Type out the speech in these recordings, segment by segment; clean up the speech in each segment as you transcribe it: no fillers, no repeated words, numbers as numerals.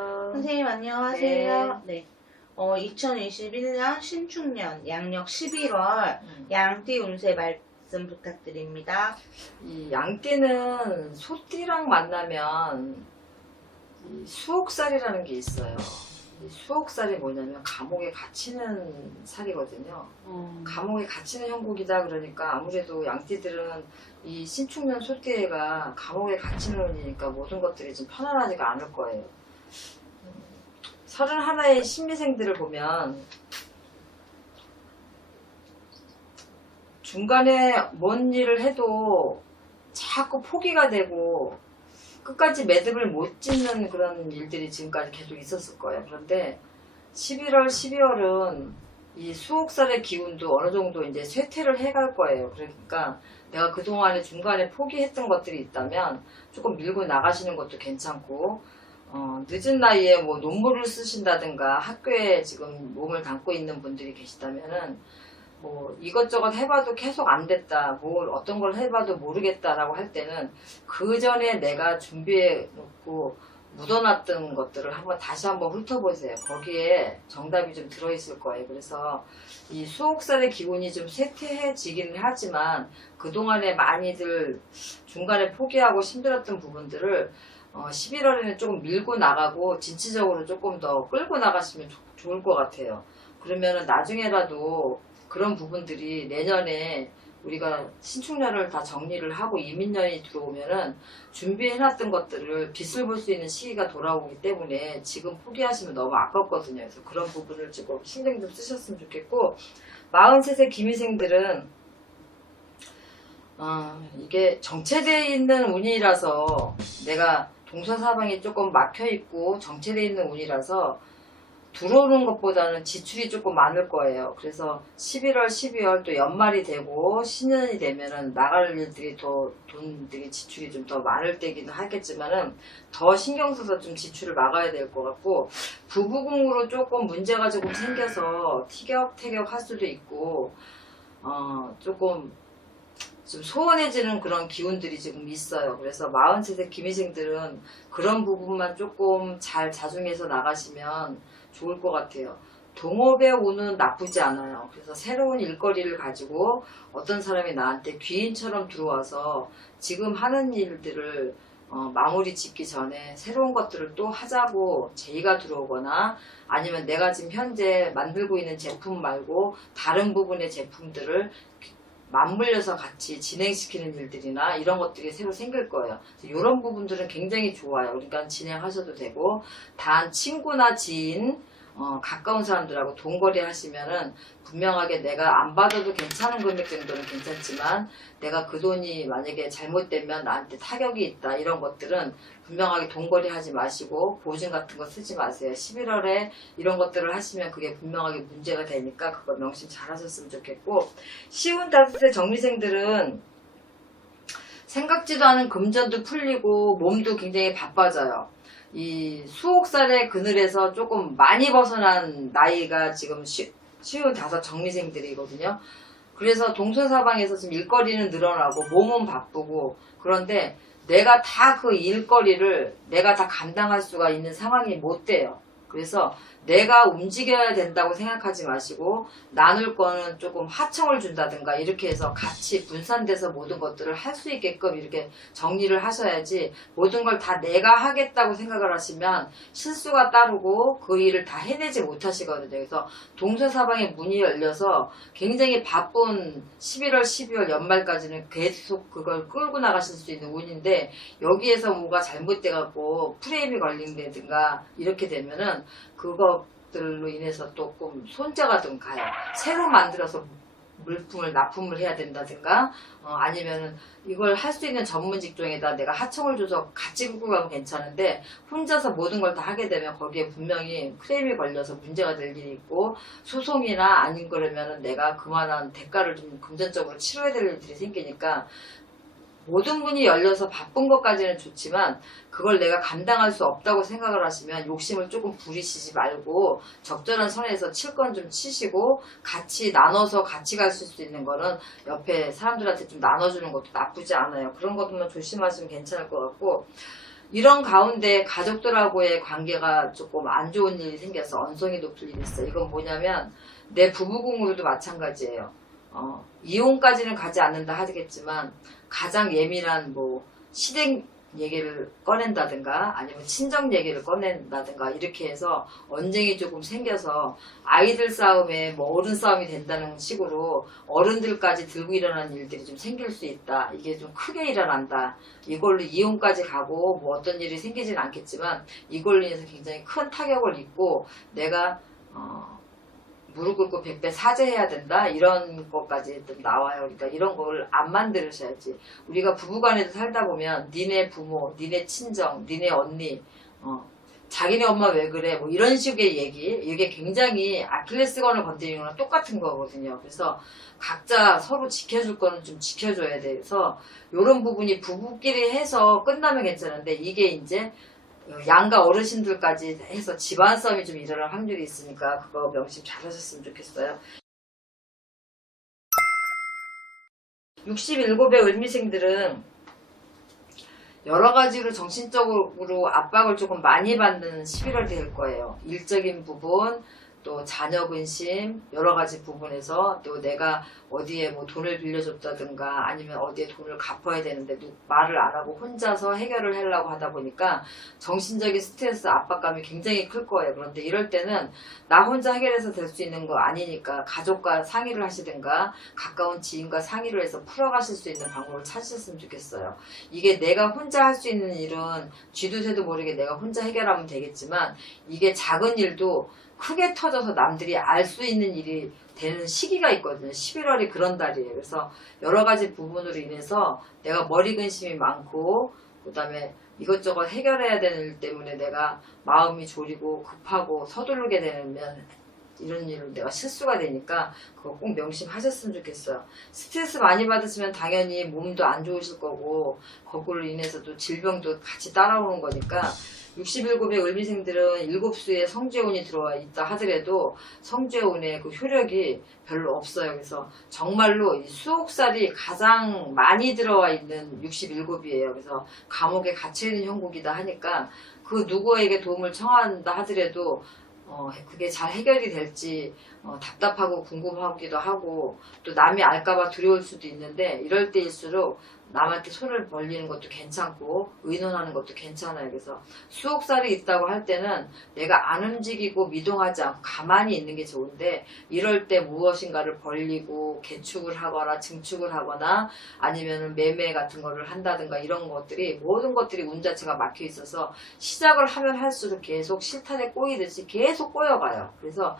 안녕하세요. 선생님 안녕하세요. 네. 2021년 신축년 양력 11월 양띠 운세 말씀 부탁드립니다. 이 양띠는 소띠랑 만나면 이 수옥살이라는 게 있어요. 이 수옥살이 뭐냐면 감옥에 갇히는 살이거든요. 감옥에 갇히는 형국이다 그러니까 아무래도 양띠들은 이 신축년 소띠가 감옥에 갇히는 운이니까 모든 것들이 좀 편안하지가 않을 거예요. 31의 신미생들을 보면 중간에 뭔 일을 해도 자꾸 포기가 되고 끝까지 매듭을 못 짓는 그런 일들이 지금까지 계속 있었을 거예요. 그런데 11월, 12월은 이 수옥살의 기운도 어느 정도 이제 쇠퇴를 해갈 거예요. 그러니까 내가 그동안에 중간에 포기했던 것들이 있다면 조금 밀고 나가시는 것도 괜찮고, 늦은 나이에 뭐 논문을 쓰신다든가 학교에 지금 몸을 담고 있는 분들이 계시다면은 뭐 이것저것 해봐도 계속 안 됐다, 뭘 어떤 걸 해봐도 모르겠다라고 할 때는 그 전에 내가 준비해 놓고 묻어놨던 것들을 다시 한번 훑어보세요. 거기에 정답이 좀 들어있을 거예요. 그래서 이 수옥살의 기운이 좀 쇠퇴해지기는 하지만 그동안에 많이들 중간에 포기하고 힘들었던 부분들을 11월에는 조금 밀고 나가고 진취적으로 조금 더 끌고 나가시면 좋을 것 같아요. 그러면은 나중에라도 그런 부분들이 내년에 우리가 신축년을 다 정리를 하고 이민년이 들어오면은 준비해놨던 것들을 빛을 볼 수 있는 시기가 돌아오기 때문에 지금 포기하시면 너무 아깝거든요. 그래서 그런 부분을 조금 신경 좀 쓰셨으면 좋겠고, 43세 기미생들은 이게 정체되어 있는 운이라서, 내가 동서사방이 조금 막혀있고 정체되어 있는 운이라서 들어오는 것보다는 지출이 조금 많을 거예요. 그래서 11월, 12월 또 연말이 되고 신년이 되면은 나갈 일들이 돈들이 지출이 좀 더 많을 때기도 하겠지만은 더 신경 써서 좀 지출을 막아야 될 것 같고, 부부궁으로 조금 문제가 조금 생겨서 티격태격 할 수도 있고, 조금 좀 소원해지는 그런 기운들이 지금 있어요. 그래서 43세 기미생들은 그런 부분만 조금 잘 자중해서 나가시면 좋을 것 같아요. 동업의 운은 나쁘지 않아요. 그래서 새로운 일거리를 가지고 어떤 사람이 나한테 귀인처럼 들어와서 지금 하는 일들을 마무리 짓기 전에 새로운 것들을 또 하자고 제의가 들어오거나, 아니면 내가 지금 현재 만들고 있는 제품 말고 다른 부분의 제품들을 맞물려서 같이 진행시키는 일들이나 이런 것들이 새로 생길 거예요. 이런 부분들은 굉장히 좋아요. 그러니까 진행하셔도 되고, 단 친구나 지인, 가까운 사람들하고 돈거래 하시면은 분명하게 내가 안 받아도 괜찮은 금액 정도는 괜찮지만 내가 그 돈이 만약에 잘못되면 나한테 타격이 있다, 이런 것들은 분명하게 돈거래 하지 마시고 보증 같은 거 쓰지 마세요. 11월에 이런 것들을 하시면 그게 분명하게 문제가 되니까 그거 명심 잘 하셨으면 좋겠고, 쉬운 5세 정미생들은 생각지도 않은 금전도 풀리고 몸도 굉장히 바빠져요. 이 수옥살의 그늘에서 조금 많이 벗어난 나이가 지금 55 정미생들이거든요. 그래서 동서사방에서 지금 일거리는 늘어나고 몸은 바쁘고, 그런데 내가 다 그 일거리를 내가 다 감당할 수가 있는 상황이 못 돼요. 그래서 내가 움직여야 된다고 생각하지 마시고 나눌 거는 조금 하청을 준다든가 이렇게 해서 같이 분산돼서 모든 것들을 할 수 있게끔 이렇게 정리를 하셔야지, 모든 걸 다 내가 하겠다고 생각을 하시면 실수가 따르고 그 일을 다 해내지 못하시거든요. 그래서 동서사방에 문이 열려서 굉장히 바쁜 11월, 12월 연말까지는 계속 그걸 끌고 나가실 수 있는 운인데, 여기에서 뭐가 잘못돼갖고 프레임이 걸린다든가 이렇게 되면은 그것들로 인해서 조금 손자가 좀 가요. 새로 만들어서 물품을 납품을 해야 된다든가, 아니면은 이걸 할 수 있는 전문 직종에다 내가 하청을 줘서 같이 끌고 가면 괜찮은데 혼자서 모든 걸 다 하게 되면 거기에 분명히 프레임이 걸려서 문제가 될 일이 있고, 소송이나 아닌 거라면은 내가 그만한 대가를 좀 금전적으로 치러야 될 일들이 생기니까, 모든 문이 열려서 바쁜 것까지는 좋지만 그걸 내가 감당할 수 없다고 생각을 하시면 욕심을 조금 부리시지 말고 적절한 선에서 칠 건 좀 치시고, 같이 나눠서 같이 갈 수 있는 거는 옆에 사람들한테 좀 나눠주는 것도 나쁘지 않아요. 그런 것만 조심하시면 괜찮을 것 같고, 이런 가운데 가족들하고의 관계가 조금 안 좋은 일이 생겨서 언성이 높을 일이 있어. 이건 뭐냐면 내 부부궁으로도 마찬가지예요. 이혼까지는 가지 않는다 하겠지만 가장 예민한 뭐 시댁 얘기를 꺼낸다든가 아니면 친정 얘기를 꺼낸다든가 이렇게 해서 언쟁이 조금 생겨서 아이들 싸움에 뭐 어른 싸움이 된다는 식으로 어른들까지 들고 일어나는 일들이 좀 생길 수 있다. 이게 좀 크게 일어난다. 이걸로 이혼까지 가고 뭐 어떤 일이 생기진 않겠지만 이걸로 인해서 굉장히 큰 타격을 입고 내가 무릎 꿇고 100배 사죄해야 된다 이런 것까지 좀 나와요. 그러니까 이런 걸 안 만들으셔야지. 우리가 부부간에도 살다 보면 니네 부모, 니네 친정, 니네 언니 자기네 엄마 왜 그래 뭐 이런 식의 얘기, 이게 굉장히 아킬레스건을 건드리는 거랑 똑같은 거거든요. 그래서 각자 서로 지켜줄 거는 좀 지켜줘야 돼서 이런 부분이 부부끼리 해서 끝나면 괜찮은데 이게 이제 양가 어르신들까지 해서 집안 싸움이 좀 일어날 확률이 있으니까 그거 명심 잘 하셨으면 좋겠어요. 67의 을미생들은 여러 가지로 정신적으로 압박을 조금 많이 받는 11월이 될 거예요. 일적인 부분, 또 자녀 근심, 여러 가지 부분에서 또 내가 어디에 뭐 돈을 빌려줬다든가 아니면 어디에 돈을 갚아야 되는데 말을 안 하고 혼자서 해결을 하려고 하다 보니까 정신적인 스트레스, 압박감이 굉장히 클 거예요. 그런데 이럴 때는 나 혼자 해결해서 될 수 있는 거 아니니까 가족과 상의를 하시든가 가까운 지인과 상의를 해서 풀어가실 수 있는 방법을 찾으셨으면 좋겠어요. 이게 내가 혼자 할 수 있는 일은 쥐도 새도 모르게 내가 혼자 해결하면 되겠지만 이게 작은 일도 크게 터져서 남들이 알 수 있는 일이 되는 시기가 있거든요. 11월이 그런 달이에요. 그래서 여러 가지 부분으로 인해서 내가 머리 근심이 많고 그 다음에 이것저것 해결해야 되는 일 때문에 내가 마음이 졸이고 급하고 서두르게 되면 이런 일로 내가 실수가 되니까 그거 꼭 명심하셨으면 좋겠어요. 스트레스 많이 받으시면 당연히 몸도 안 좋으실 거고 거꾸로 인해서도 질병도 같이 따라오는 거니까 67의 을미생들은 7수에 성죄운이 들어와 있다 하더라도 성죄운의 그 효력이 별로 없어요. 그래서 정말로 이 수옥살이 가장 많이 들어와 있는 67이에요. 그래서 감옥에 갇혀있는 형국이다 하니까 그 누구에게 도움을 청한다 하더라도 그게 잘 해결이 될지 답답하고 궁금하기도 하고 또 남이 알까봐 두려울 수도 있는데 이럴 때일수록 남한테 손을 벌리는 것도 괜찮고 의논하는 것도 괜찮아요. 그래서 수옥살이 있다고 할 때는 내가 안 움직이고 미동하지 않고 가만히 있는 게 좋은데 이럴 때 무엇인가를 벌리고 개축을 하거나 증축을 하거나 아니면 매매 같은 거를 한다든가 이런 것들이 모든 것들이 운 자체가 막혀 있어서 시작을 하면 할수록 계속 실탄에 꼬이듯이 계속 꼬여가요. 그래서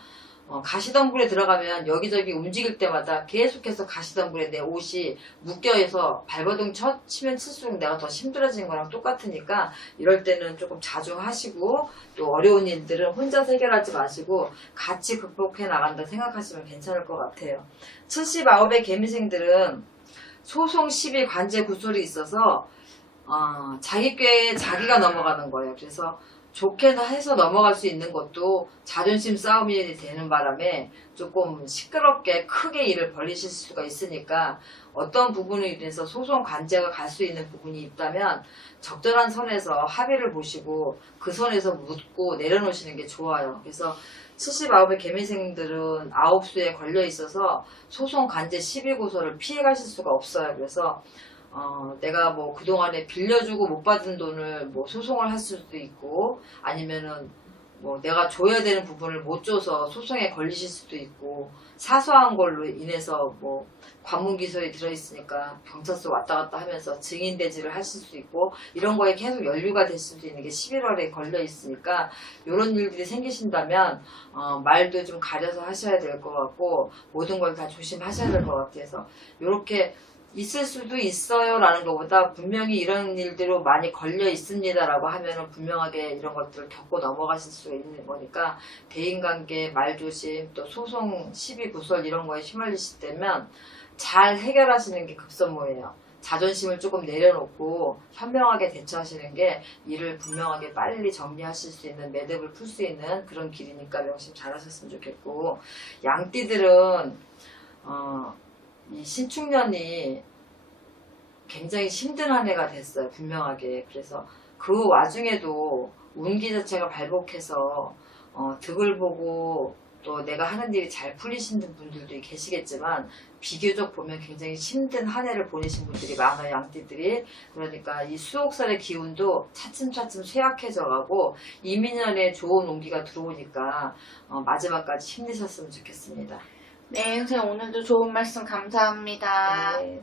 가시덤불에 들어가면 여기저기 움직일 때마다 계속해서 가시덤불에 내 옷이 묶여서 발버둥 치면 칠수록 내가 더 힘들어지는 거랑 똑같으니까 이럴 때는 조금 자중하시고 또 어려운 일들은 혼자 해결하지 마시고 같이 극복해 나간다 생각하시면 괜찮을 것 같아요. 79의 개미생들은 소송 시비 관제 구설이 있어서 자기 꾀에 자기가 넘어가는 거예요. 그래서 좋게 해서 넘어갈 수 있는 것도 자존심 싸움이 되는 바람에 조금 시끄럽게 크게 일을 벌리실 수가 있으니까 어떤 부분에 인해서 소송 관제가 갈 수 있는 부분이 있다면 적절한 선에서 합의를 보시고 그 선에서 묻고 내려놓으시는 게 좋아요. 그래서 79의 개미생들은 9수에 걸려 있어서 소송 관제 시비고소를 피해 가실 수가 없어요. 그래서 내가 뭐 그동안에 빌려주고 못 받은 돈을 뭐 소송을 할 수도 있고 아니면은 뭐 내가 줘야 되는 부분을 못 줘서 소송에 걸리실 수도 있고 사소한 걸로 인해서 뭐 관문기소에 들어있으니까 경찰서 왔다 갔다 하면서 증인대지를 하실 수도 있고 이런 거에 계속 연루가 될 수도 있는 게 11월에 걸려 있으니까 이런 일들이 생기신다면 말도 좀 가려서 하셔야 될 것 같고 모든 걸 다 조심하셔야 될 것 같아서 이렇게 있을 수도 있어요 라는 것보다 분명히 이런 일대로 많이 걸려 있습니다 라고 하면은 분명하게 이런 것들을 겪고 넘어가실 수 있는 거니까 대인관계, 말조심, 또 소송, 시비, 구설 이런 거에 휘말리실 때면 잘 해결하시는 게 급선무예요. 자존심을 조금 내려놓고 현명하게 대처하시는 게 일을 분명하게 빨리 정리하실 수 있는 매듭을 풀 수 있는 그런 길이니까 명심 잘 하셨으면 좋겠고 양띠들은 이 신축년이 굉장히 힘든 한 해가 됐어요. 분명하게. 그래서 그 와중에도 운기 자체가 발복해서 득을 보고 또 내가 하는 일이 잘 풀리시는 분들도 계시겠지만 비교적 보면 굉장히 힘든 한 해를 보내신 분들이 많아요, 양띠들이. 그러니까 이 수옥살의 기운도 차츰차츰 쇠약해져 가고 이민년에 좋은 운기가 들어오니까 마지막까지 힘내셨으면 좋겠습니다. 네, 선생님 오늘도 좋은 말씀 감사합니다. 네.